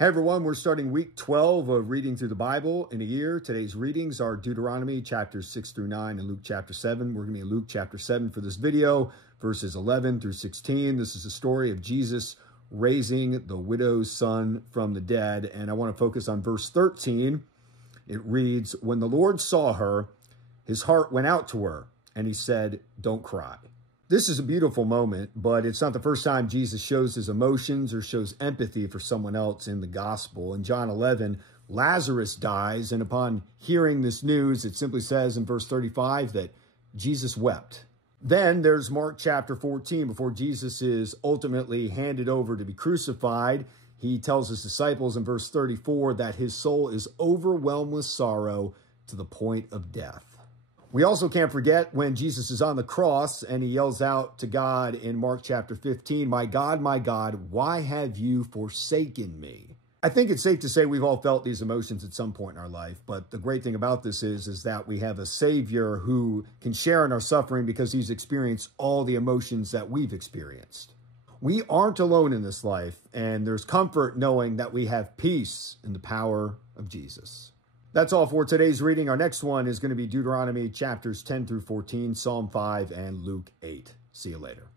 Hey everyone, we're starting week 12 of reading through the Bible in a year. Today's readings are Deuteronomy chapters 6 through 9 and Luke chapter 7. We're going to be in Luke chapter 7 for this video, verses 11 through 16. This is the story of Jesus raising the widow's son from the dead. And I want to focus on verse 13. It reads, "When the Lord saw her, his heart went out to her, and he said, 'Don't cry.'" This is a beautiful moment, but it's not the first time Jesus shows his emotions or shows empathy for someone else in the gospel. In John 11, Lazarus dies, and upon hearing this news, it simply says in verse 35 that Jesus wept. Then there's Mark chapter 14, before Jesus is ultimately handed over to be crucified. He tells his disciples in verse 34 that his soul is overwhelmed with sorrow to the point of death. We also can't forget when Jesus is on the cross and he yells out to God in Mark chapter 15, my God, why have you forsaken me?" I think it's safe to say we've all felt these emotions at some point in our life, but the great thing about this is that we have a Savior who can share in our suffering because he's experienced all the emotions that we've experienced. We aren't alone in this life, and there's comfort knowing that we have peace in the power of Jesus. That's all for today's reading. Our next one is going to be Deuteronomy chapters 10 through 14, Psalm 5, and Luke 8. See you later.